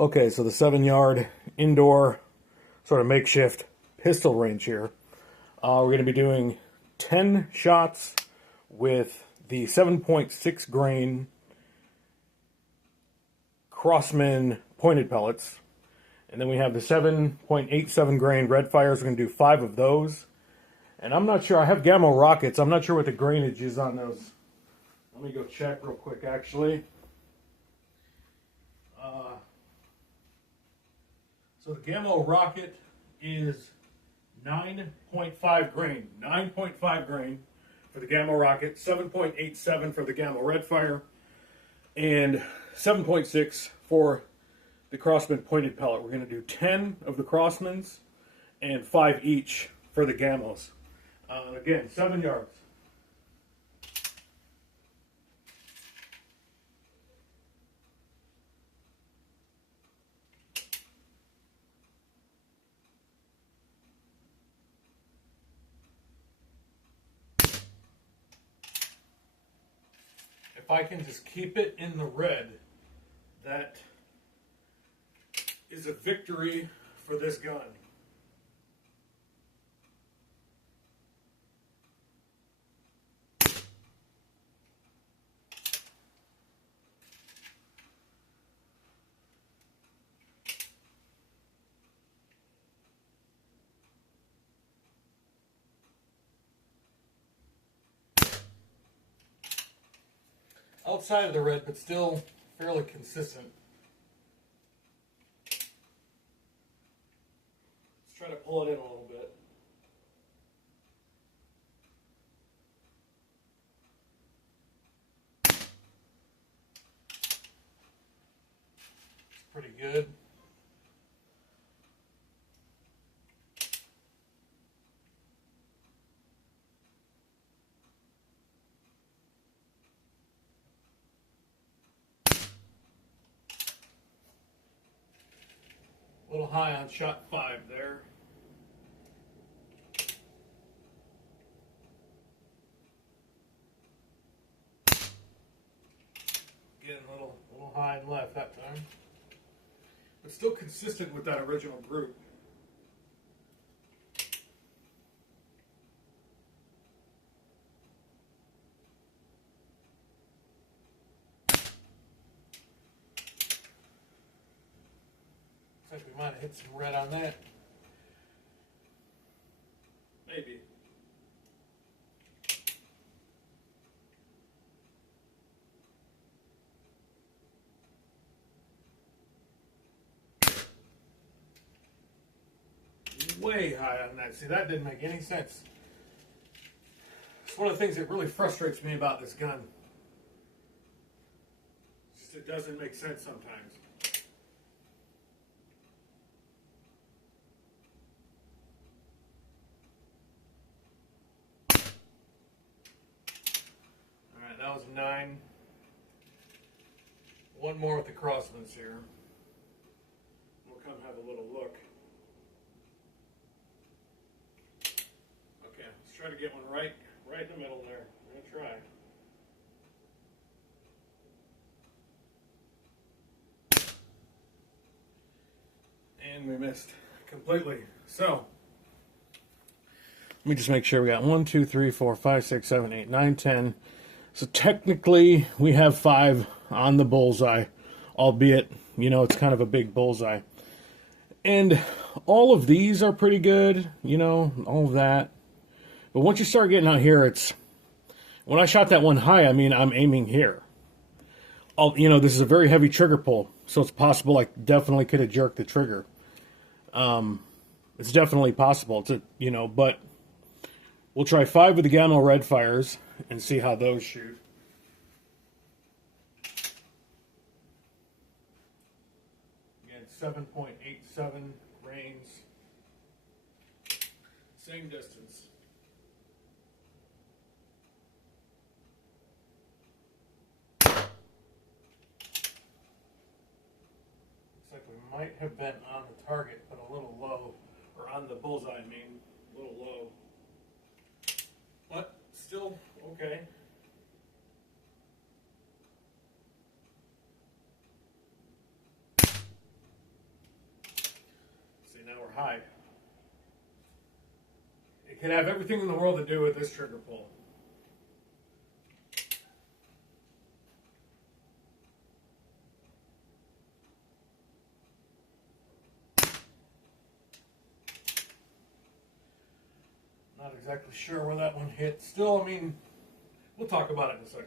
Okay, so the 7-yard indoor sort of makeshift pistol range here. We're going to be doing 10 shots with the 7.6 grain Crossman pointed pellets. And then we have the 7.87 grain red fires. We're going to do 5 of those. And I'm not sure, I have Gamma rockets. I'm not sure what the grainage is on those. Let me go check real quick, actually. So the Gamma rocket is 9.5 grain. 9.5 grain for the Gamma rocket, 7.87 for the Gamma red fire, and 7.6 for the Crossman pointed pellet. We're going to do 10 of the Crossmans and 5 each for the Gamos. Again, 7 yards. If I can just keep it in the red, that is a victory for this gun. Outside of the red, but still fairly consistent. Let's try to pull it in a little bit. It's pretty good. A little high on shot 5 there. Getting a little high and left that time. But still consistent with that original group. Looks like we might have hit some red on that. Maybe. Way high on that. See, that didn't make any sense. It's one of the things that really frustrates me about this gun. Just it doesn't make sense sometimes. Alright, that was 9. One more with the Crossmans here. We'll come have a little look. Okay, let's try to get one right in the middle there. I'm going to try. And we missed completely. So, let me just make sure we got 1, 2, 3, 4, 5, 6, 7, 8, 9, 10. So technically, we have 5 on the bullseye, albeit, it's kind of a big bullseye. And all of these are pretty good, all of that. But once you start getting out here, when I shot that one high, I'm aiming here. This is a very heavy trigger pull, so it's possible I definitely could have jerked the trigger. It's definitely possible, but we'll try 5 with the Gamma red fires and see how those shoot. Again, 7.87 grains. Same distance. Looks like we might have been on the target, but a little low. Or on the bullseye, a little low. But still okay. high. It can have everything in the world to do with this trigger pull. Not exactly sure where that one hit. Still, I mean, we'll talk about it in a second.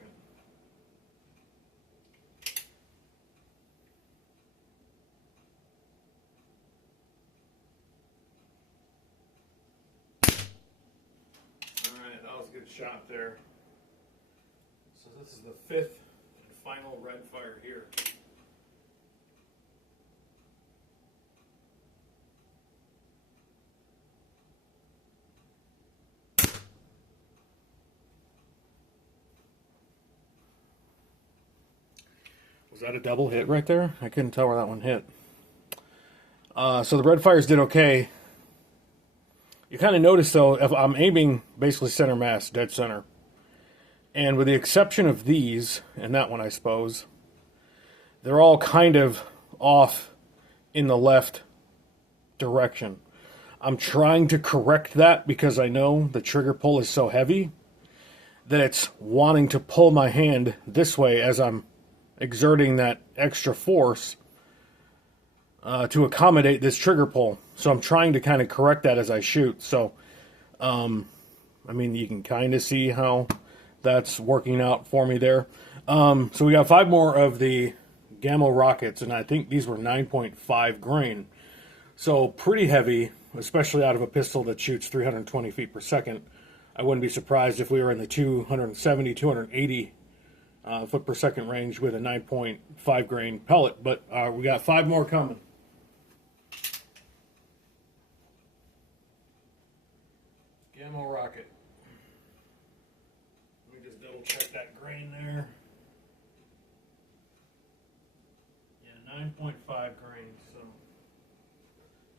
Alright, that was a good shot there. So this is the fifth and final red fire here. Was that a double hit right there? I couldn't tell where that one hit. So the red fires did okay. You kind of notice, though, if I'm aiming basically center mass, dead center. And with the exception of these, and that one, I suppose, they're all kind of off in the left direction. I'm trying to correct that because I know the trigger pull is so heavy that it's wanting to pull my hand this way as I'm exerting that extra force to accommodate this trigger pull. So I'm trying to kind of correct that as I shoot. So, I mean, you can kind of see how that's working out for me there. So we got 5 more of the Gamma rockets, and I think these were 9.5 grain. So pretty heavy, especially out of a pistol that shoots 320 feet per second. I wouldn't be surprised if we were in the 270, 280 foot per second range with a 9.5 grain pellet, but we got 5 more coming. Gamma rocket. Let me just double check that grain there. Yeah, 9.5 grain. So,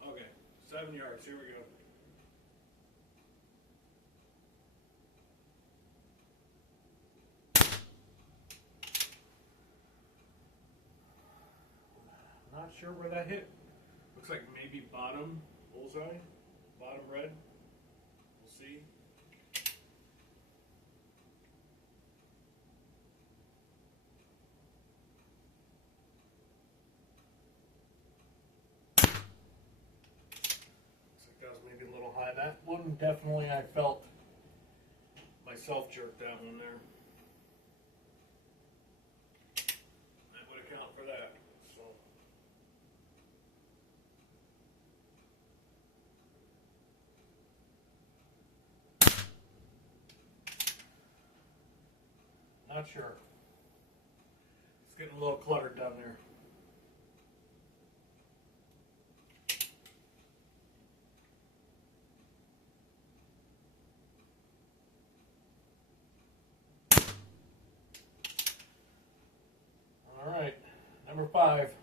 okay, 7 yards. Here we go. Not sure where that hit. Looks like maybe bottom bullseye, bottom red. We'll see. Looks like that was maybe a little high. That one definitely I felt myself jerk that one there. That would account for that. So. Not sure. It's getting a little cluttered down there. All right, number 5.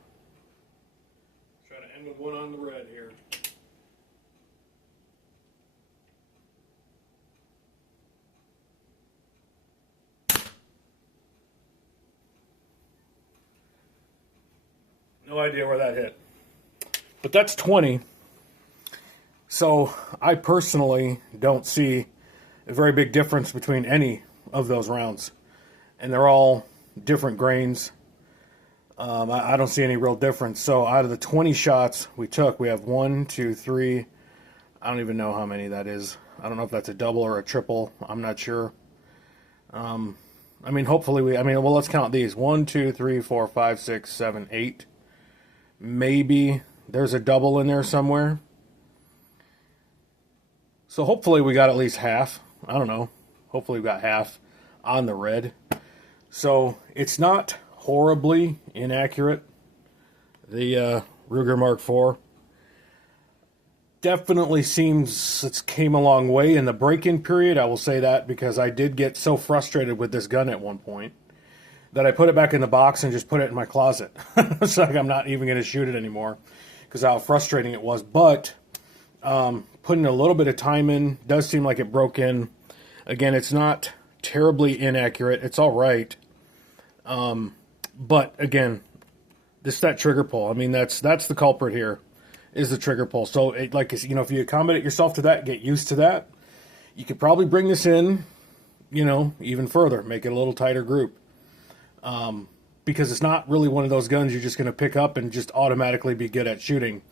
Try to end with one on the red here. No idea where that hit. But that's 20. So I personally don't see a very big difference between any of those rounds. And they're all different grains. I don't see any real difference. So out of the 20 shots we took, we have 1, 2, 3. I don't even know how many that is. I don't know if that's a double or a triple. I'm not sure. I mean, hopefully well, let's count these. 1, 2, 3, 4, 5, 6, 7, 8. Maybe there's a double in there somewhere. So hopefully we got at least half. I don't know. Hopefully we got half on the red. So it's not horribly inaccurate. The Ruger Mark IV definitely seems it's came a long way in the break-in period. I will say that because I did get so frustrated with this gun at one point that I put it back in the box and just put it in my closet. It's like I'm not even going to shoot it anymore because how frustrating it was. But putting a little bit of time in does seem like it broke in. Again, it's not terribly inaccurate. It's all right. But again, that trigger pull. I mean, that's the culprit here. is the trigger pull. So, like, you know, if you accommodate yourself to that, get used to that, you could probably bring this in, you know, even further, make it a little tighter group. Because it's not really one of those guns you're just going to pick up and just automatically be good at shooting,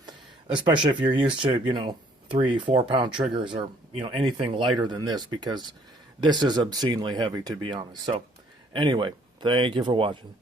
especially if you're used to, you know, 3-4 pound triggers or, you know, anything lighter than this, because this is obscenely heavy, to be honest. So, anyway, thank you for watching.